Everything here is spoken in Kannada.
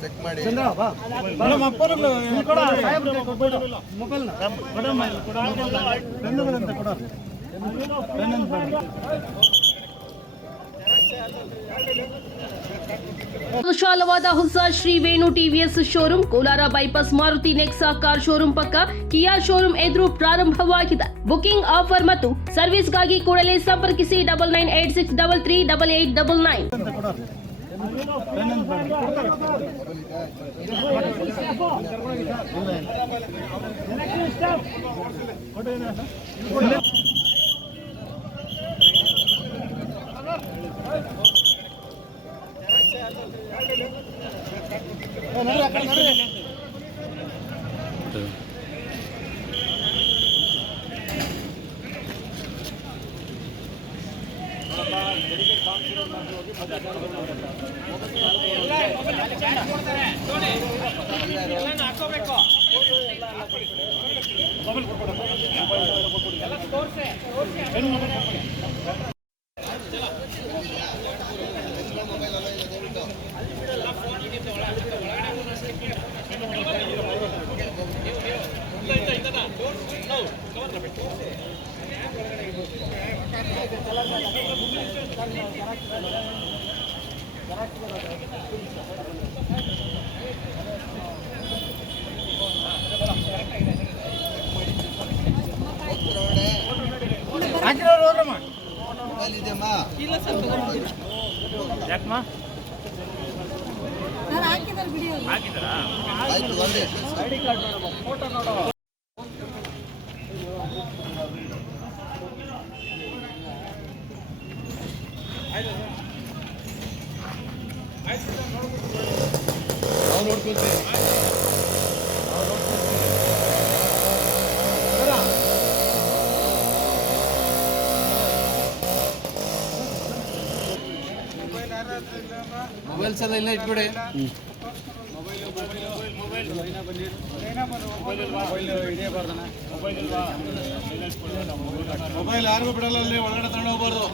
ಚೆಕ್ ಮಾಡಿ ವಿಶಾಲವಾದ ಹೊಸ Shri Venu TVS showroom Kolar bypass Maruti Nexa car showroom ಪಕ್ಕ ಕಿಯಾ ಶೋರೂಮ್ ಎದುರು ಪ್ರಾರಂಭವಾಗಿದೆ. ಬುಕಿಂಗ್ ಆಫರ್ ಮತ್ತು ಸರ್ವಿಸ್ಗಾಗಿ ಕೂಡಲೇ ಸಂಪರ್ಕಿಸಿ 9986338899. ಮೊಬೈಲ್ಸ್ ಎಲ್ಲ ಇಲ್ಲ ಇಟ್ಬಿಡಿ. ಮೊಬೈಲ್ ಯಾರಿಗೂ ಬಿಡಲ್ಲ, ಅಲ್ಲಿ ಒಳಗಡೆ ತಗೊಂಡು ಹೋಗ್ಬಾರ್ದು.